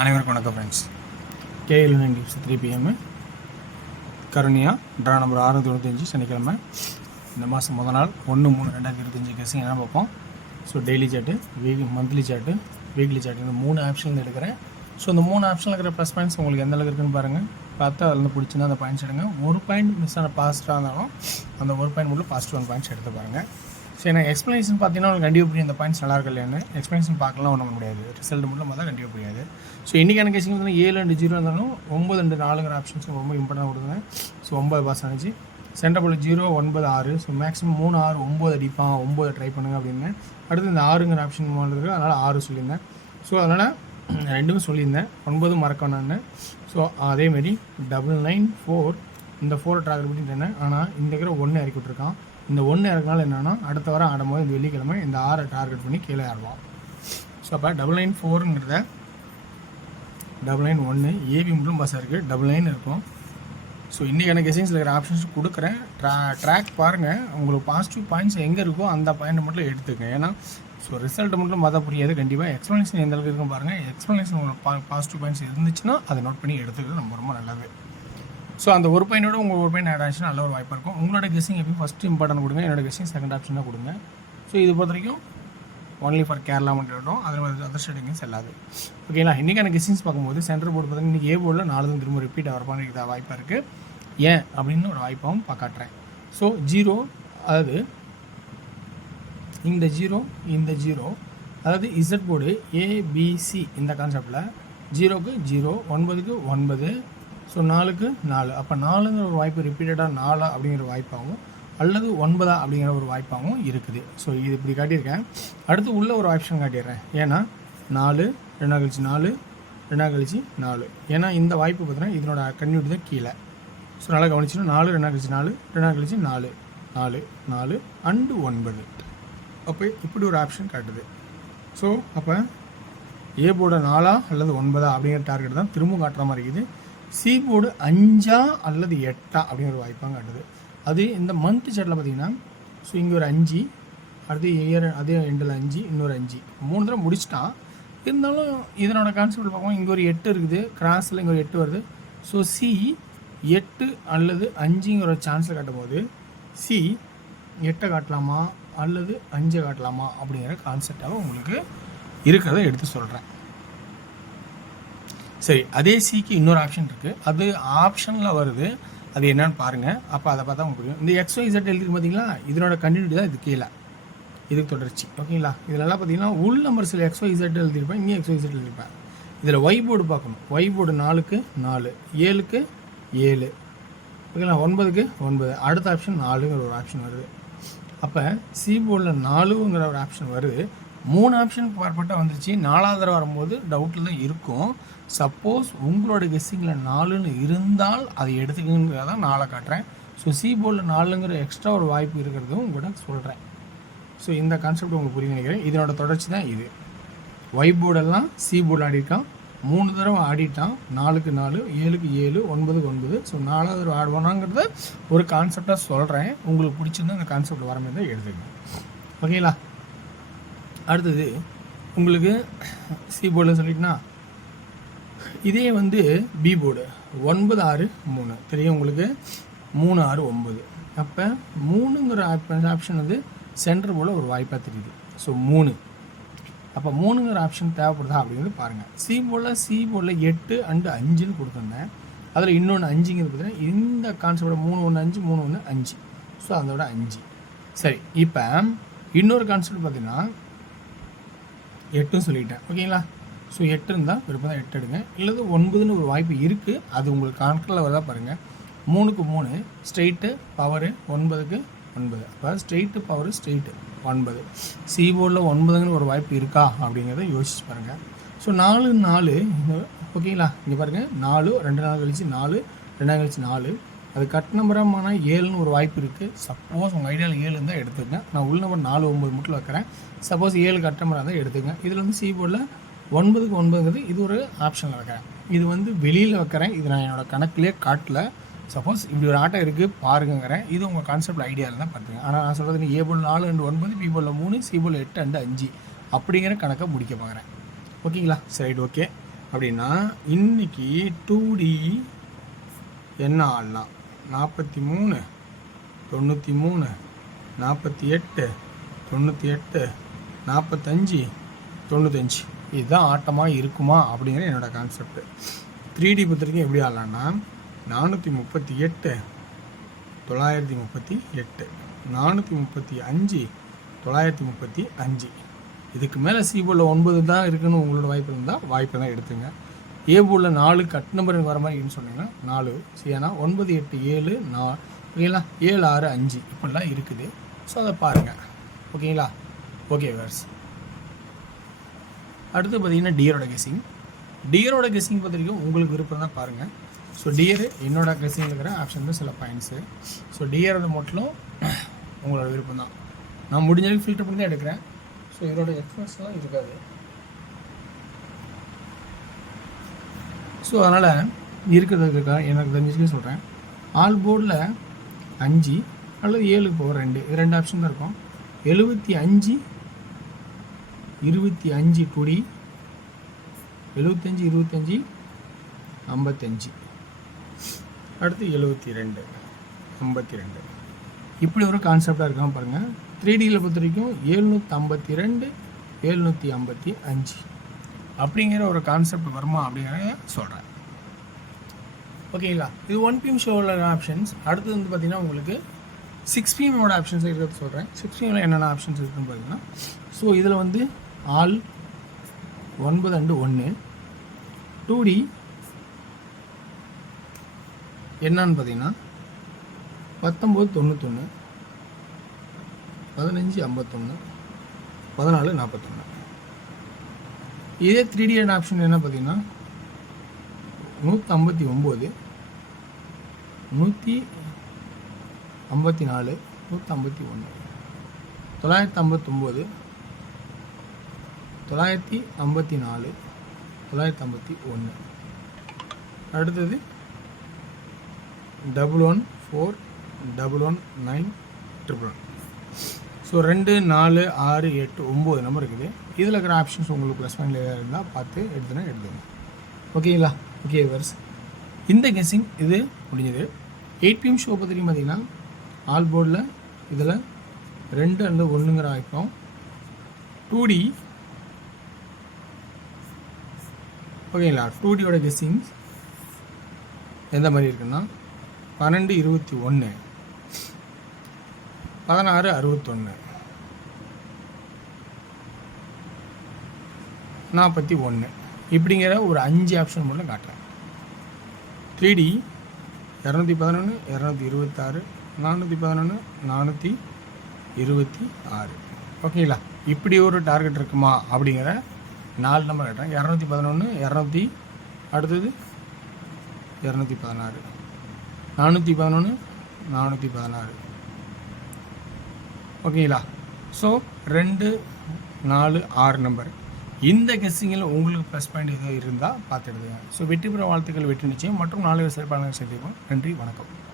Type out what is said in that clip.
அனைவருக்கும் வணக்கம் friends. KL news 3 PM Karunya draw number 695 சனிக்கிழமை இந்த மாதம் முதல் நாள் 1/3/2025 கெஸிங் என்ன பார்ப்போம். So daily chart, monthly chart, weekly chart இந்த 3 ஆப்ஷன் எடுக்கிறேன். ஸோ இந்த 3 ஆப்ஷனில் இருக்கிற ப்ளஸ் பாயிண்ட்ஸ் உங்களுக்கு எந்த அளவுக்கு இருக்குன்னு பாருங்கள். பார்த்து அதில் பிடிச்சிருந்தா அந்த பாயிண்ட்ஸ் எடுங்க. ஒரு பாயிண்ட் மிஸ் ஆன பாசிட்டிவாக இருந்தாலும் அந்த ஒரு பாயிண்ட் மட்டும் பாசிட்டிவ் 1 பாயிண்ட்ஸ் எடுத்து பாருங்கள். சரி, நான் எக்ஸ்ப்ளனேஷன் பார்த்தீங்கன்னா உங்களுக்கு கண்டிப்பாக புரியும். இந்த பாயிண்ட்ஸ் நல்லா இருக்கு இல்லையான்னு எக்ஸ்ப்ளனேஷன் பார்க்கலாம் ஒன்றும் முடியாது. ரிசல்ட் மட்டும் பார்த்தா கண்டிப்பாக புரியாது. ஸோ இன்றைக்கான கேசிங் வந்து 7-0 இருந்தாலும் 9-4 ஆப்ஷன்ஸ் ரொம்ப இம்பார்ட்டன்ட் கொடுங்க. ஸோ 9 பாஸ் ஆனிச்சு. சென்டர் போல் 0-9-6. ஸோ மேக்ஸிமம் 3-6-9 அடிப்பான், 9 ட்ரை பண்ணுங்க அப்படின்னு. அடுத்து இந்த 6ங்கிற ஆப்ஷன் இருக்குது, அதனால் 6 சொல்லியிருந்தேன். ஸோ அதனால் ரெண்டுமே சொல்லியிருந்தேன். 9 மறக்கணும்னு. ஸோ அதேமாரி 994 இந்த 4 ட்ராகர் பண்ணிட்டேன். ஆனால் இந்த இருக்கிற 1 இறக்கி விட்ருக்கான். இந்த 1 இறக்குனால என்னென்னா அடுத்த வாரம் ஆடும்போது இந்த வெள்ளிக்கிழமை இந்த 6 டார்கெட் பண்ணி கீழே ஆடுவோம். ஸோ அப்போ 994ங்கிறத 991 ஏபி மட்டும் பஸ் இருக்குது, 99 இருக்கும். ஸோ இன்றைக்கான கெஸிங்ஸில் இருக்கிற ஆப்ஷன்ஸ் கொடுக்குறேன். ட்ராக் பாருங்கள். உங்களுக்கு பாசிட்டிவ் பாயிண்ட்ஸ் எங்கே இருக்கோ அந்த பாயிண்ட்டை மட்டும் எடுத்துக்கங்க. ஏன்னா ஸோ ரிசல்ட் மட்டும் பார்த்தா புரியாது. கண்டிப்பாக எக்ஸ்ப்ளனேஷன் எந்த அளவுக்கு இருக்கும் பாருங்கள். எக்ஸ்ப்ளனேஷன் உங்களுக்கு பாசிட்டிவ் பாயிண்ட்ஸ் இருந்துச்சுன்னா அதை நோட் பண்ணி எடுத்துக்கிறது ரொம்ப ரொம்ப நல்லது. ஸோ அந்த ஒரு பாயிண்டோட உங்கள் ஒரு பாயிண்ட் ஆட் ஆச்சுன்னா நல்ல ஒரு வாய்ப்பாக இருக்கும். உங்களோட கெஸிங் எப்பயும் ஃபஸ்ட்டு இம்பார்ட்டன்ட் கொடுங்க. என்னோட கெஸிங் செகண்ட் ஆப்ஷன் தான் கொடுங்க. ஸோ இது பொறுத்த வரைக்கும் ஒன்லி ஃபார் கேரளா மட்டும் இருக்கட்டும், அதில் அதர் ஸ்டேட்டிங்கும் செல்லாது. ஓகேங்களா? இன்றைக்கான கெஸிங்ஸ் பார்க்கும்போது சென்டர் போர்டு பார்த்தீங்கன்னா இன்றைக்கி ஏ போர்டில் 4 திரும்ப ரிப்பீட் ஆகிற மாதிரி வாய்ப்பாக இருக்குது. ஏன் அப்படின்னு ஒரு வாய்ப்பாகவும் காட்டுறேன். ஸோ 0, அதாவது இந்த 0 அதாவது இசட் போர்டு ABC இந்த கான்செப்டில் 0க்கு 0, 9க்கு 9, ஸோ 4க்கு 4. அப்போ 4ங்கிற ஒரு வாய்ப்பு ரிப்பீட்டடாக 4 அப்படிங்கிற வாய்ப்பாகவும் அல்லது 9 அப்படிங்கிற ஒரு வாய்ப்பாகவும் இருக்குது. ஸோ இது இப்படி காட்டியிருக்கேன். அடுத்து உள்ள ஒரு ஆப்ஷன் காட்டிடுறேன். ஏன்னா 4, 2 கழிச்சு 4, 2 கழிச்சு 4. ஏன்னா இந்த வாய்ப்பு பார்த்தீங்கன்னா இதனோட கன்யூட்டி தான் கீழே. ஸோ நல்லா கவனிச்சுன்னா 4, 2 கழிச்சு 4, 2 கழிச்சு 4, 4, 4 அண்டு 9. அப்போ இப்படி ஒரு ஆப்ஷன் காட்டுது. ஸோ அப்போ ஏ போர்டு 4 அல்லது 9 அப்படிங்கிற டார்கெட் தான் திரும்ப காட்டுற மாதிரி இருக்குது. சி போர்டு 5 அல்லது 8 அப்படிங்கிற ஒரு வாய்ப்பாக காட்டுது. அது இந்த மந்த் சார்ட்டில் பார்த்தீங்கன்னா ஸோ இங்கே ஒரு 5, அடுத்து இயர் அதே எண்டில் 5, இன்னொரு 5, 3 தடவை முடிச்சிட்டான். இருந்தாலும் இதனோட கான்செப்ட் பார்ப்போம். இங்கே ஒரு 8 இருக்குது, கிராஸில் இங்கே ஒரு 8 வருது. ஸோ சி 8 அல்லது 5ங்கிற சான்ஸில் காட்டும் போது சி 8 காட்டலாமா அல்லது 5 காட்டலாமா அப்படிங்கிற கான்செப்டாக உங்களுக்கு இருக்கிறத எடுத்து சொல்கிறேன். சரி, அதே சிக்கு இன்னொரு ஆப்ஷன் இருக்குது. அது ஆப்ஷனில் வருது. அது என்னன்னு பாருங்கள். அப்போ அதை பார்த்தா உங்களுக்கு புரியும். இந்த XYZ எழுதிருக்கு பார்த்தீங்களா, இதனோட கண்டினியூட்டி தான் இது கீழே, இதுக்கு தொடர்ச்சி. ஓகேங்களா? இதெல்லாம் பார்த்தீங்கன்னா உள் நம்பர்ஸில் XYZ எழுதியிருப்பேன், இங்கே XYZ எழுதியிருப்பேன். இதில் ஒய் போர்டு பார்க்கணும். ஒய் போர்டு 4க்கு 4, 7க்கு 7, ஓகேங்களா? 9க்கு 9. அடுத்த ஆப்ஷன் 4ங்கிற ஒரு ஆப்ஷன் வருது. அப்போ சி போர்டில் 4ங்கிற ஒரு ஆப்ஷன் வருது. 3 ஆப்ஷனுக்கு பார்ப்பட்ட வந்துருச்சு. 4வது தடவை வரும்போது டவுட்டில் தான் இருக்கும். சப்போஸ் உங்களோட கெஸ்ஸிங்கில் 4ன்னு இருந்தால் அதை எடுத்துக்கங்கிறத தான் 4 காட்டுறேன். ஸோ சி போர்டில் 4ங்கிற எக்ஸ்ட்ரா ஒரு வாய்ப்பு இருக்கிறதும் உங்கள்கிட்ட சொல்கிறேன். ஸோ இந்த கான்செப்ட் உங்களுக்கு புரிய நினைக்கிறேன். இதனோட தொடர்ச்சி தான் இது. ஒய் போர்டெல்லாம் சி போர்டில் ஆடிருக்கான், 3 தடவை ஆடிட்டான். 4க்கு 4, 7க்கு 7, 9க்கு 9. ஸோ 4வது தடவை ஆடுவானாங்கிறத ஒரு கான்செப்டாக சொல்கிறேன். உங்களுக்கு பிடிச்சிருந்தா அந்த கான்செப்ட் வர மாதிரி தான் எடுத்துக்கணும். ஓகேங்களா? அடுத்தது உங்களுக்கு சி போர்டில் சொல்லிட்டுனா இதே வந்து பி போர்டு 9-6-3 தெரியும் உங்களுக்கு, 3-6-9. அப்போ 3ங்கிற ஆப்ஷன் வந்து சென்டர் போல் ஒரு வாய்ப்பாக தெரியுது. ஸோ 3. அப்போ 3ங்கிற ஆப்ஷன் தேவைப்படுதா அப்படிங்கிறது பாருங்கள். சி போர்டில் 8 அண்டு 5ன்னு கொடுத்துருந்தேன். அதில் இன்னொன்று 5ங்கிறது பார்த்தீங்கன்னா இந்த கான்செப்டோட 3-1-5, 3-1-5. ஸோ அதோட 5. சரி, இப்போ இன்னொரு கான்செப்ட் பார்த்தீங்கன்னா 8 சொல்லிட்டேன். ஓகேங்களா? ஸோ 8 இருந்தால் விருப்பம் தான் 8 எடுங்க. இல்லது 9ன்னு ஒரு வாய்ப்பு இருக்குது. அது உங்களுக்கு கணக்கில் வரதான் பாருங்கள். 3க்கு 3 ஸ்ட்ரெயிட்டு பவரு, 9க்கு 9. அப்போ ஸ்ட்ரெயிட்டு பவரு ஸ்ட்ரெயிட்டு 9. சி போர்டில் 9ங்கிற ஒரு வாய்ப்பு இருக்கா அப்படிங்கிறத யோசிச்சு பாருங்கள். ஸோ 4 ஓகேங்களா? இங்கே பாருங்கள், 4 2 நாள் கழிச்சு 4, 2 நாள் கழிச்சு 4. அது கட் நம்பராமான 7ன்னு ஒரு வாய்ப்பு இருக்குது. சப்போஸ் உங்கள் ஐடியாவில் 7 இருந்தால் எடுத்துக்கங்க. நான் உள் நம்பர் 4, 9 மட்டும் வைக்கிறேன். சப்போஸ் 7 கட் நம்பராக இருந்தால் எடுத்துக்கங்க. இதில் வந்து சி போர்டில் 9க்கு 9ங்கிறது இது ஒரு ஆப்ஷனில் வைக்கிறேன். இது வந்து வெளியில் வைக்கிறேன். இது நான் என்னோடய கணக்குலேயே காட்டல. சப்போஸ் இப்படி ஒரு ஆட்டம் இருக்குது பாருங்கிறேன். இது உங்கள் கான்செப்ட் ஐடியாவில் தான் பார்த்துங்க. ஆனால் நான் சொல்கிறது ஏ போர்டில் 4 அண்டு 9, பி போர்டில் 3, சி போர்டில் 8 அண்டு 5 அப்படிங்கிற கணக்கை முடிக்க பார்க்குறேன். ஓகேங்களா? சரி, ஓகே. அப்படின்னா இன்னைக்கு 2D என்ன ஆடலாம்? 43, 93, 48, 98, 45, 95 இதுதான் ஆட்டமாக இருக்குமா அப்படிங்கிற என்னோடய கான்செப்ட். 3D பொறுத்த வரைக்கும் எப்படி ஆடலான்னா 438, 938, 435, 935. இதுக்கு மேலே சி போர்டில் 9 தான் இருக்குன்னு உங்களோட வாய்ப்பு இருந்தால் வாய்ப்பை தான் எடுத்துங்க. ஏ போர்டில் 4 கட் நம்பர் வர மாதிரி சொன்னீங்கன்னா 4 ஏன்னா 9, 8, 7 ஓகேங்களா, 7, 6, 5 இப்படிலாம் இருக்குது. ஸோ அதை பாருங்கள். ஓகேங்களா? ஓகே வேர்ஸ். அடுத்து பார்த்தீங்கன்னா டியரோட கெஸ்ஸிங். டியரோட கெஸ்ஸிங் பொறுத்த வரைக்கும் உங்களுக்கு விருப்பம் தான் பாருங்கள். ஸோ டியர் என்னோட கெஸ்ஸிங் இருக்கிற ஆப்ஷன் தான் சில பாயிண்ட்ஸு. ஸோ டியரோட மட்டும் உங்களோட விருப்பம் தான். நான் முடிஞ்ச அளவுக்கு ஃபில்டர் பண்ணி தான் எடுக்கிறேன். ஸோ இதோட எக்ஸ்பென்ஸ்லாம் இருக்காது. ஸோ அதனால் இருக்கிறதுக்காக எனக்கு தெரிஞ்சுக்கே சொல்கிறேன். ஆல் போர்டில் 5 அல்லது 7/2 இது 2 ஆப்ஷன் தான் இருக்கும். 75, 25 2D, 75, 25, 55, அடுத்து 72, 52 இப்படி ஒரு கான்செப்டாக இருக்காமல் பாருங்கள். 3Dயில் பொறுத்த வரைக்கும் 752, 755 அப்படிங்கிற ஒரு கான்செப்ட் வருமா அப்படிங்கிறத சொல்கிறேன். ஓகேங்களா? இது 1 PM ஷோவில் ஆப்ஷன்ஸ். அடுத்து வந்து பார்த்திங்கன்னா உங்களுக்கு 6 PMோட ஆப்ஷன்ஸ் இருக்கிறது சொல்கிறேன். 6 PMல என்னென்ன ஆப்ஷன்ஸ் இருக்குதுன்னு பார்த்தீங்கன்னா, ஸோ இதில் வந்து ஆல் 9 2D என்னன்னு பார்த்தீங்கன்னா 1991, 1551, 1441. இதே 3D ஆப்ஷன் என்ன பார்த்தீங்கன்னா 159, 154, 151, 959, 954, 951. அடுத்தது 114, 119, 111. ஸோ 2, 4, 6, 8, 9 நம்பர் இருக்குது. இதில் இருக்கிற ஆப்ஷன்ஸ் உங்களுக்கு ப்ளஸ் பாயிண்டில் ஏதாவது இருந்தால் பார்த்து எடுத்துங்க. ஓகேங்களா? Okay verse. இந்த கெஸ்ஸிங் இது முடிஞ்சது. 8 PM ஷோ பற்றி பார்த்தீங்கன்னா ஆல் போர்டில் இதில் 2 அல்லது 1ங்கிற ஆயிப்போம். 2D ஓகேங்களா? 2Dயோட கெஸ்ஸிங்ஸ் எந்த மாதிரி இருக்குன்னா 12, 21, 16, 61, 41 இப்படிங்கிற ஒரு 5 ஆப்ஷன் மட்டும் காட்டுறேன். 3D 211, 226, 411, 426. ஓகேங்களா? இப்படி ஒரு டார்கெட் இருக்குமா அப்படிங்கிற 4 நம்பர் காட்டுறேன். 211, 200, அடுத்தது 216, 411, 416. ஓகேங்களா? So 2, 4, 6 number. இந்த கெஸ்ஸிங்கில் உங்களுக்கு ப்ளஸ் பாயிண்ட் எதுவும் இருந்தால் பார்த்து எடுத்துங்க. ஸோ வெற்றி பெற வாழ்த்துக்கள், வெற்றி நிச்சயம் மற்றும் 4 சிறப்பான சந்திப்போம். நன்றி, வணக்கம்.